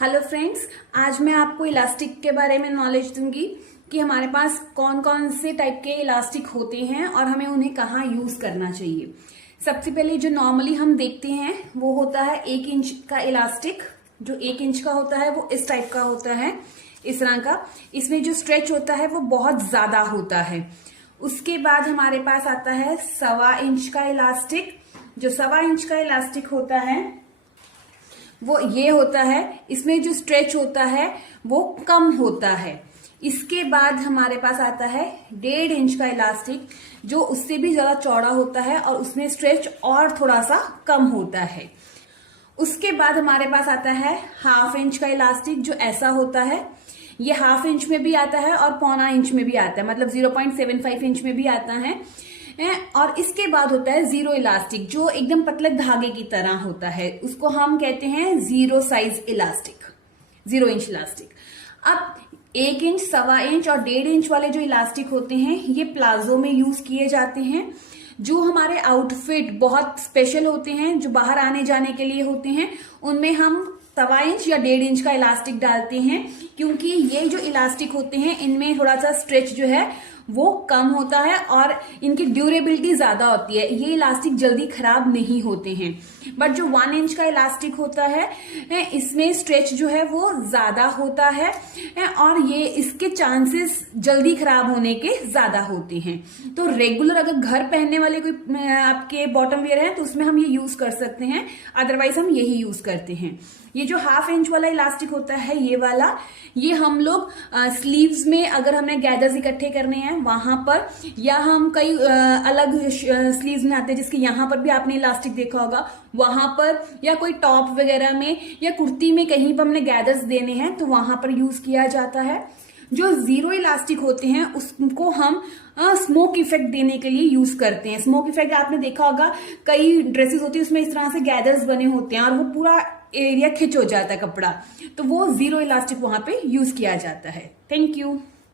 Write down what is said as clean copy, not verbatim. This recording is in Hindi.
हेलो फ्रेंड्स, आज मैं आपको इलास्टिक के बारे में नॉलेज दूंगी कि हमारे पास कौन कौन से टाइप के इलास्टिक होते हैं और हमें उन्हें कहाँ यूज करना चाहिए। सबसे पहले जो नॉर्मली हम देखते हैं वो होता है 1 इंच का इलास्टिक। जो 1 इंच का होता है वो इस टाइप का होता है, इस तरह का। इसमें जो स्ट्रेच होता है वो बहुत ज्यादा होता है। उसके बाद हमारे पास आता है 1.25 इंच का इलास्टिक। जो 1.25 इंच का इलास्टिक होता है वो ये होता है, इसमें जो स्ट्रेच होता है वो कम होता है। इसके बाद हमारे पास आता है 1.5 इंच का इलास्टिक, जो उससे भी ज्यादा चौड़ा होता है और उसमें स्ट्रेच और थोड़ा सा कम होता है। उसके बाद हमारे पास आता है 1/2 इंच का इलास्टिक, जो ऐसा होता है। ये 1/2 इंच में भी आता है और 1.25 इंच में भी आता है, मतलब 0.75 इंच में भी आता है। और इसके बाद होता है 0 इलास्टिक, जो एकदम पतले धागे की तरह होता है। उसको हम कहते हैं 0 साइज इलास्टिक, 0 इंच इलास्टिक। अब 1 इंच, 1.25 इंच और 1.5 इंच वाले जो इलास्टिक होते हैं ये प्लाजो में यूज किए जाते हैं। जो हमारे आउटफिट बहुत स्पेशल होते हैं, जो बाहर आने जाने के लिए होते हैं, उनमें हम 1.25 इंच या 1.5 इंच का इलास्टिक डालते हैं, क्योंकि ये जो इलास्टिक होते हैं इनमें थोड़ा सा स्ट्रेच जो है वो कम होता है और इनकी ड्यूरेबिलिटी ज्यादा होती है। ये इलास्टिक जल्दी खराब नहीं होते हैं। बट जो 1 इंच का इलास्टिक होता है इसमें स्ट्रेच जो है वो ज्यादा होता है और ये इसके चांसेस जल्दी खराब होने के ज्यादा होते हैं। तो रेगुलर अगर घर पहनने वाले कोई आपके बॉटम वेयर है तो उसमें हम ये यूज कर सकते हैं, अदरवाइज हम यही यूज करते हैं। ये जो 1/2 इंच वाला इलास्टिक होता है ये वाला, ये हम लोग स्लीव्स में अगर हमें गैदर्स इकट्ठे करने हैं वहां पर, या हम कई अलग स्लीव्स में आते हैं जिसके यहाँ पर भी आपने इलास्टिक देखा होगा, वहां पर, या कोई टॉप वगैरह में या कुर्ती में कहीं पर हमने गैदर्स देने हैं तो वहां पर यूज किया जाता है। जो 0 इलास्टिक होते हैं उसको हम स्मोक इफेक्ट देने के लिए यूज करते हैं। स्मोक इफेक्ट आपने देखा होगा, कई ड्रेसेस होती है उसमें इस तरह से गैदर्स बने होते हैं और वो पूरा एरिया खिंच हो जाता है कपड़ा, तो वो 0 इलास्टिक वहां पे यूज किया जाता है। Thank you.